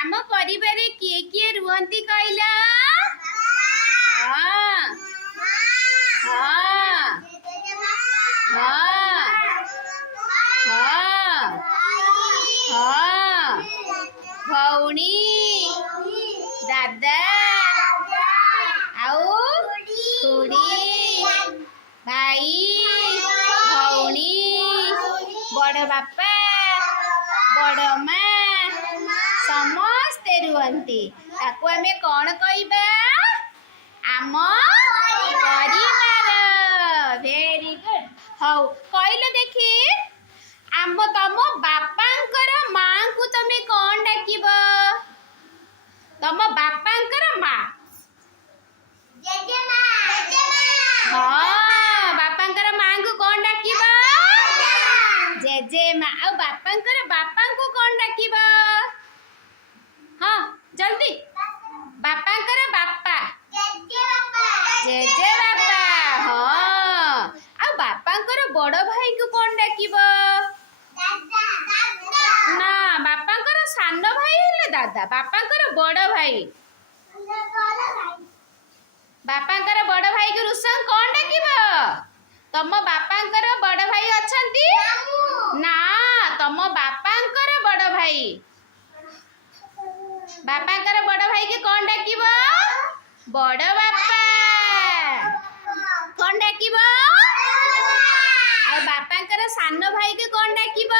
आम परिवार किए किए रुहंती कहला? हाँ हाँ हाँ हाँ हाँ भौणी दादा आउ खुड़ी भाई भौणी बड़ बापा बड़ माँ समस्ते रुहंती ताकू आमे कौन कहबा? आम परिवार। Very good. हाउ कहले देखी आम तम बापांकर माँ को तमे कौन डाकिब? तम बापांकर माँ हाँ बापांकर माँ को कौन डाकिब? जेजे माँ। आ बापांकर बापा को कौन डाकिब? हाँ जल्दी। बापांकर बापा जेजे बापा। हाँ आ बापांकर बड़ भाई को कौन डाकिब? ना बापांकर सान भाई हेले दादा। बापांकर बड़ भाई बापांकर बड़ भाई को रुसन कौन डाकिब? तम बापांकर बड़ भाई अछंती? ना तम बापांकर बड़ भाई बापांकर बड़ भाई के कौन डाकिब? बड़ बापा कौन डाकिब? आ बापांकर सान भाई के कौन डाकिब?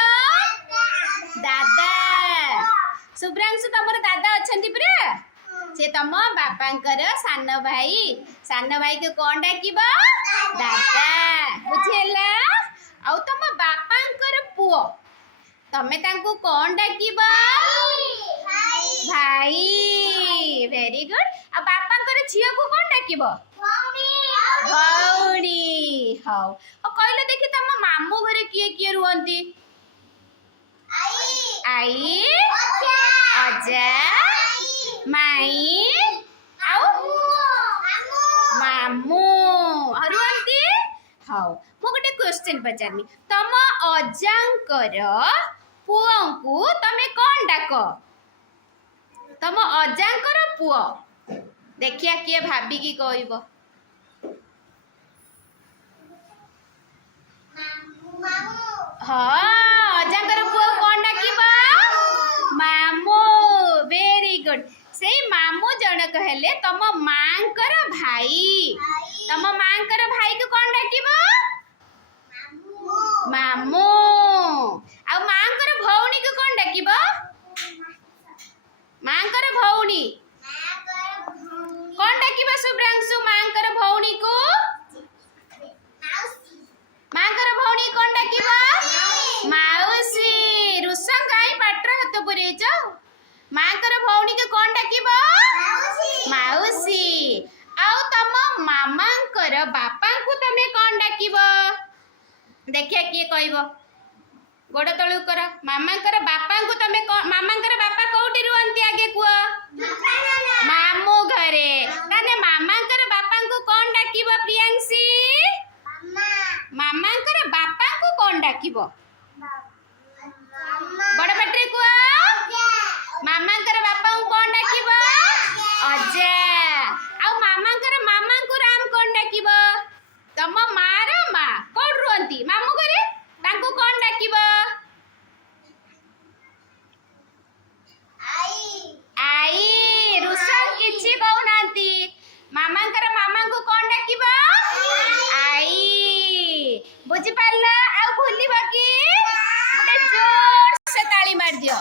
दादा। शुभ्रांशु तमर दादा अछंती पुरा से तम बापांकर सान भाई के कौन डाकिब? दादा। बुझेला? आ तम बापांकर पुओ तमे तांको कौन डाकिब? भाई। Very good. आ बापांकर झियो को कौन डाकिब? भौणी। हाउ ओ कहले देखि तम मामू घरे किए किए रुहंती? आई अजा माई आउ मामू रुहंती। हाउ मु गोटे क्वेश्चन पचारनी तम अजांकर पुओंकु तमे कौन डाक? तम अजांकर पुओ देखिया किए भाबी की कहइबो? हाँ अजांकर पुओ कौन डाकिब? मामू। Very good. से मामू जनक हेले तम मांकर भाई। तम मांकर भाई को कौन डाकिब? मामू। आ मांकर भौणी को कौन डाकिब? मांकर भौणी कौन डाकिब? शुभ्रांशु मांकर भौणी को मांकर भौणी कौन डाकिब? माउसी। रुसन काई पाटर हाथ पुरेच? मांकर भौणी के कौन डाकिब? माउसी। आउ तम मामांकर बापा को तमे कौन डाकिब? देखिया किए कहइबो? गोड़ तळु कर। मामांकर बापा को तमे मामांकर बापा कोठी रुहंती आगे कुआ? मामू घरे। ताने मामांकर बापा को कौन डाकिब? प्रियांशी मामांकर बापा को कौन डाकिब? बड़ पाटरे कुआ? मामांकर बापा को कौन डाकिब? अजा। आ मामांकर मामा को राम कौन डाकिब? तम मार माँ कौन रुहंती? मामू घरे तांको कौन डाकिब? आई। रुसन किछि कहउनांती। मामांकर मामा को कौन डाकिब? आई। बुझी पारला? आ भूलिबा की? जोर से ताली मार दियो।